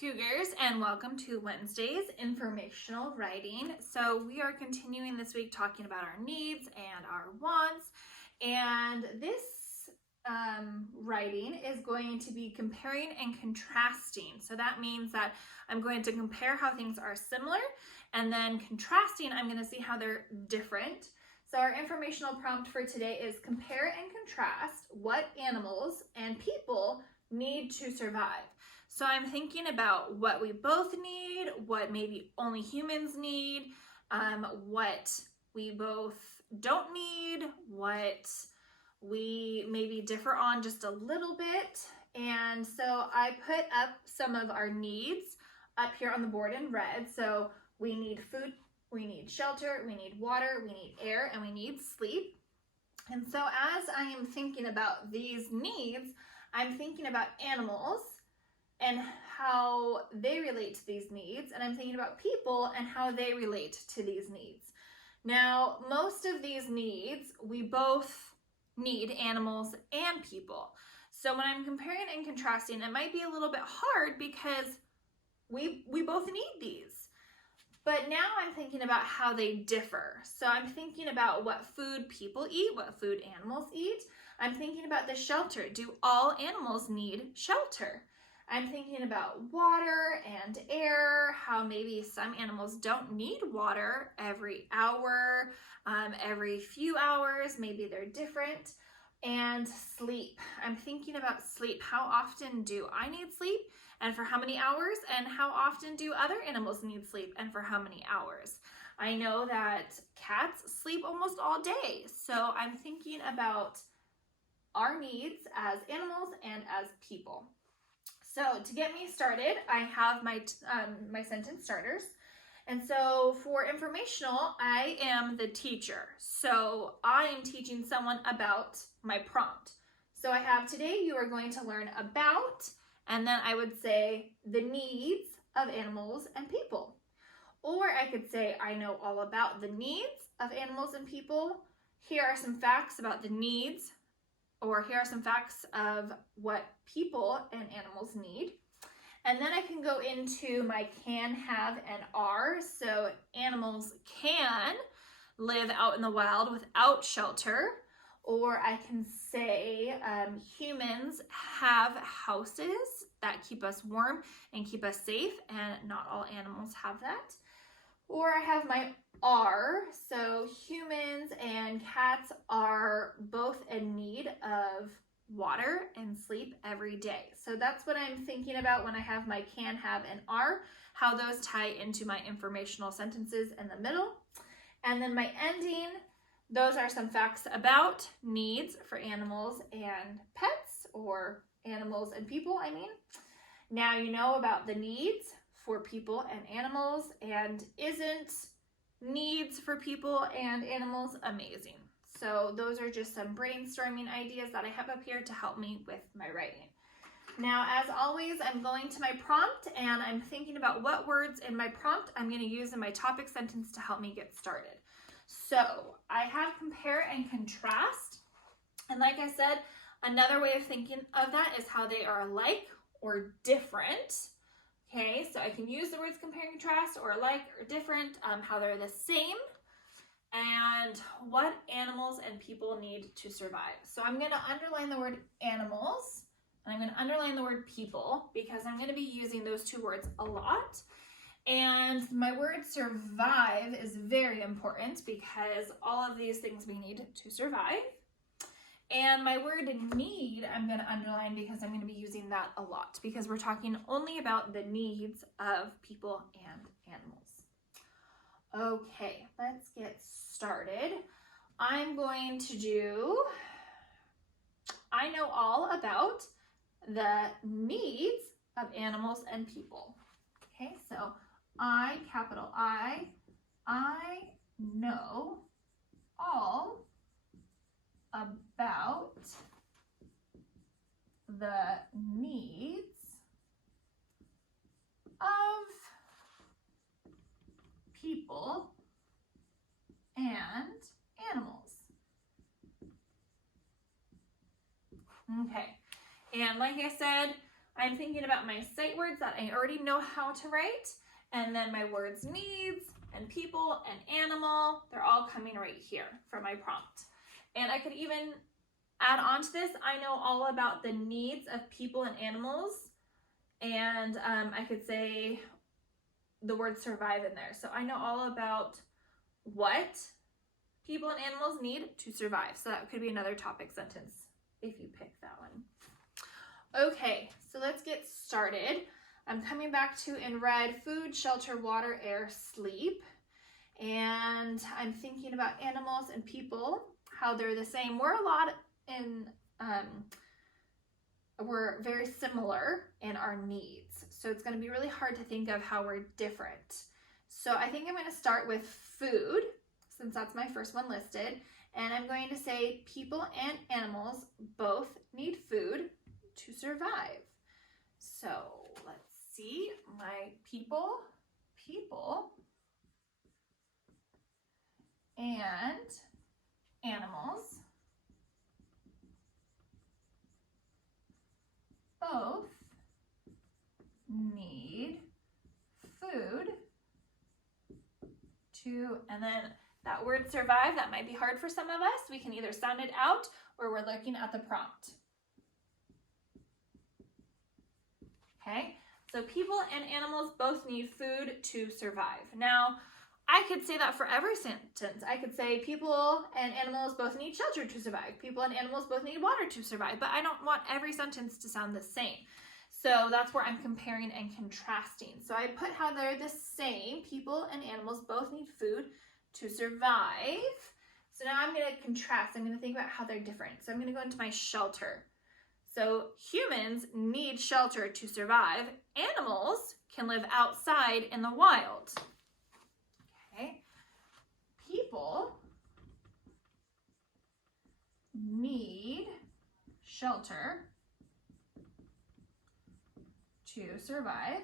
Cougars, and welcome to Wednesday's informational writing. So we are continuing this week talking about our needs and our wants, and this writing is going to be comparing and contrasting. So that means that I'm going to compare how things are similar, and then contrasting, I'm going to see how they're different. So our informational prompt for today is compare and contrast what animals and people need to survive. So I'm thinking about what we both need, what maybe only humans need, what we both don't need, what we maybe differ on just a little bit. And so I put up some of our needs up here on the board in red. So we need food, we need shelter, we need water, we need air, and we need sleep. And so as I am thinking about these needs, I'm thinking about animals and how they relate to these needs, and I'm thinking about people and how they relate to these needs. Now, most of these needs, we both need, animals and people. So when I'm comparing and contrasting, it might be a little bit hard because we both need these. But now I'm thinking about how they differ. So I'm thinking about what food people eat, what food animals eat. I'm thinking about the shelter. Do all animals need shelter? I'm thinking about water and air, how maybe some animals don't need water every hour, every few hours, maybe they're different. And sleep. I'm thinking about sleep. How often do I need sleep and for how many hours? And how often do other animals need sleep and for how many hours? I know that cats sleep almost all day. So I'm thinking about our needs as animals and as people. So to get me started, I have my sentence starters. And so for informational, I am the teacher. So I am teaching someone about my prompt. So I have today, you are going to learn about, and then I would say the needs of animals and people. Or I could say, I know all about the needs of animals and people. Here are some facts about the needs, or here are some facts of what people and animals need. And then I can go into my can, have, and are. So animals can live out in the wild without shelter. Or I can say humans have houses that keep us warm and keep us safe, and not all animals have that. Or I have my are. So humans and cats are both in need of water and sleep every day. So that's what I'm thinking about when I have my can, have, and are, how those tie into my informational sentences in the middle. And then my ending, those are some facts about needs for animals and pets, or animals and people, I mean. Now you know about the needs for people and animals, and isn't needs for people and animals amazing? So those are just some brainstorming ideas that I have up here to help me with my writing. Now, as always, I'm going to my prompt and I'm thinking about what words in my prompt I'm going to use in my topic sentence to help me get started. So I have compare and contrast. And like I said, another way of thinking of that is how they are alike or different. Okay, so I can use the words compare and contrast, or alike or different, how they're the same, and what animals and people need to survive. So I'm going to underline the word animals, and I'm going to underline the word people, because I'm going to be using those two words a lot. And my word survive is very important because all of these things we need to survive. And my word need, I'm going to underline because I'm going to be using that a lot, because we're talking only about the needs of people and animals. Okay, let's get started. I'm going to do, I know all about the needs of animals and people. Okay, so I, capital I know all about the needs of people and animals. Okay, and like I said, I'm thinking about my sight words that I already know how to write, and then my words needs and people and animal, they're all coming right here for my prompt. And I could even add on to this, I know all about the needs of people and animals, and I could say the word survive in there. So I know all about what people and animals need to survive. So that could be another topic sentence if you pick that one. Okay, so let's get started. I'm coming back to in red, food, shelter, water, air, sleep. And I'm thinking about animals and people, how they're the same. We're very similar in our needs. So it's going to be really hard to think of how we're different. So I think I'm going to start with food, since that's my first one listed. And I'm going to say people and animals both need food to survive. So let's see, my people and animals both need food to, and then that word survive, that might be hard for some of us. We can either sound it out or we're looking at the prompt. Okay, so people and animals both need food to survive. Now, I could say that for every sentence. I could say people and animals both need shelter to survive. People and animals both need water to survive, but I don't want every sentence to sound the same. So that's where I'm comparing and contrasting. So I put how they're the same. People and animals both need food to survive. So now I'm going to contrast. I'm going to think about how they're different. So I'm going to go into my shelter. So humans need shelter to survive. Animals can live outside in the wild. Okay. People need shelter to survive.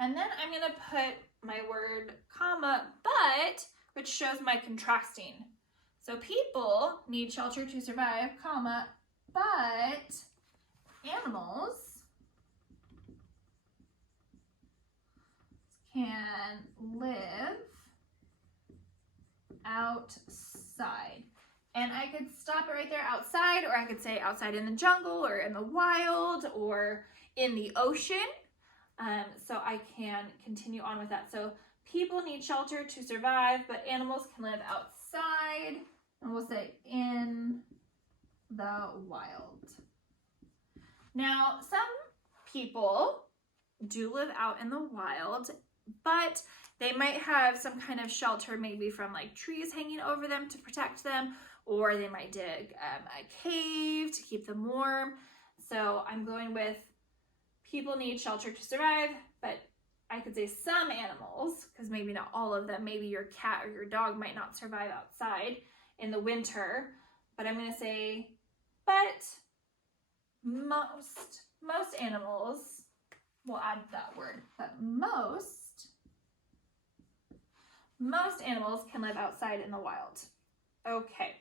And then I'm going to put my word comma, but, which shows my contrasting. So people need shelter to survive, comma, but animals can live outside. And I could stop it right there, outside, or I could say outside in the jungle or in the wild or in the ocean. So I can continue on with that. So people need shelter to survive, but animals can live outside. And we'll say in the wild. Now, some people do live out in the wild, but they might have some kind of shelter, maybe from like trees hanging over them to protect them, or they might dig a cave to keep them warm. So I'm going with people need shelter to survive, but I could say some animals, because maybe not all of them, maybe your cat or your dog might not survive outside in the winter, but I'm going to say, but most animals, we'll add that word, but most animals can live outside in the wild. Okay,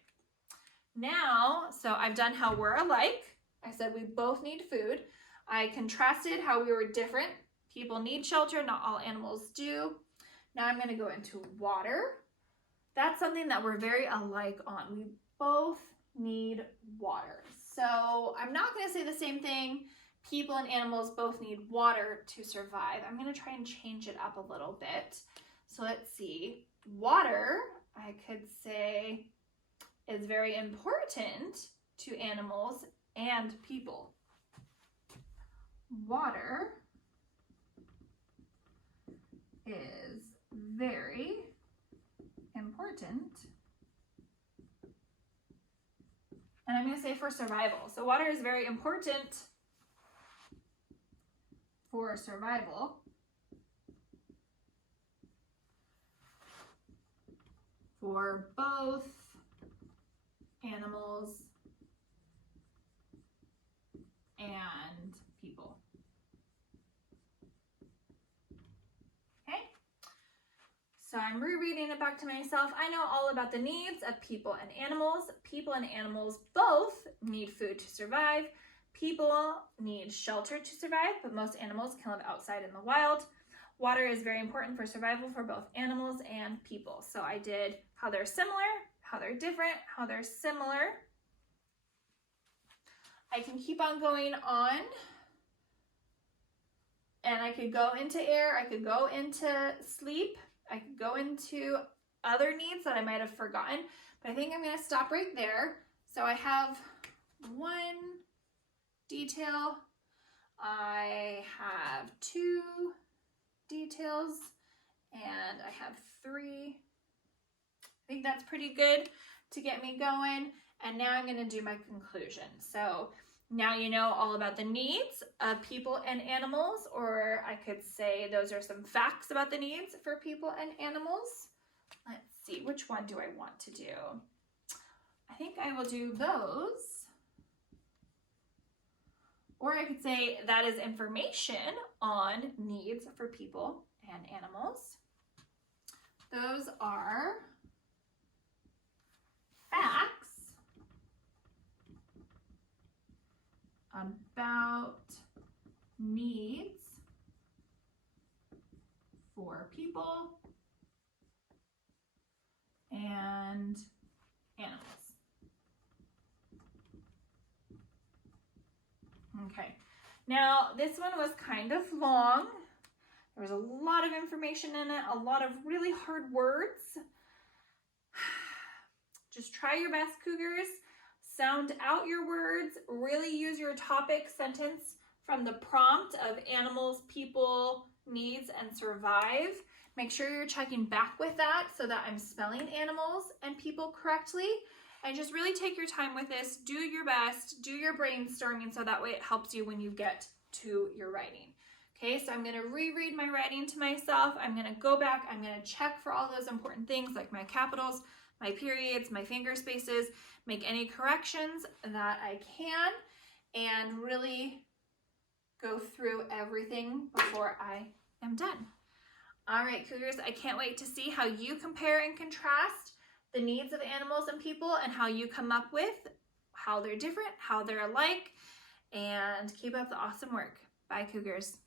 now, so I've done how we're alike. I said we both need food. I contrasted how we were different. People need shelter, not all animals do. Now I'm going to go into water. That's something that we're very alike on. We both need water. So I'm not going to say the same thing. People and animals both need water to survive. I'm going to try and change it up a little bit. So let's see. Water, I could say, is very important to animals and people. Water is very important. And I'm going to say for survival. So water is very important for survival. For both animals and people. Okay? So I'm rereading it back to myself. I know all about the needs of people and animals. People and animals both need food to survive. People need shelter to survive, but most animals can live outside in the wild. Water is very important for survival for both animals and people. So I did how they're similar, how they're different, how they're similar. I can keep on going on, and I could go into air, I could go into sleep, I could go into other needs that I might have forgotten, but I think I'm going to stop right there. So I have one detail, I have two details, and I have three. I think that's pretty good to get me going. And now I'm going to do my conclusion. So now you know all about the needs of people and animals, or I could say those are some facts about the needs for people and animals. Let's see, which one do I want to do? I think I will do those. Or I could say that is information on needs for people and animals. Those are facts about needs for people and animals. Okay, now this one was kind of long. There was a lot of information in it, a lot of really hard words. Just try your best, Cougars. Sound out your words. Really use your topic sentence from the prompt of animals, people, needs, and survive. Make sure you're checking back with that so that I'm spelling animals and people correctly. And just really take your time with this. Do your best. Do your brainstorming so that way it helps you when you get to your writing. Okay, so I'm going to reread my writing to myself. I'm going to go back. I'm going to check for all those important things like my capitals, my periods, my finger spaces, make any corrections that I can, and really go through everything before I am done. All right, Cougars, I can't wait to see how you compare and contrast the needs of animals and people and how you come up with how they're different, how they're alike, and keep up the awesome work. Bye, Cougars.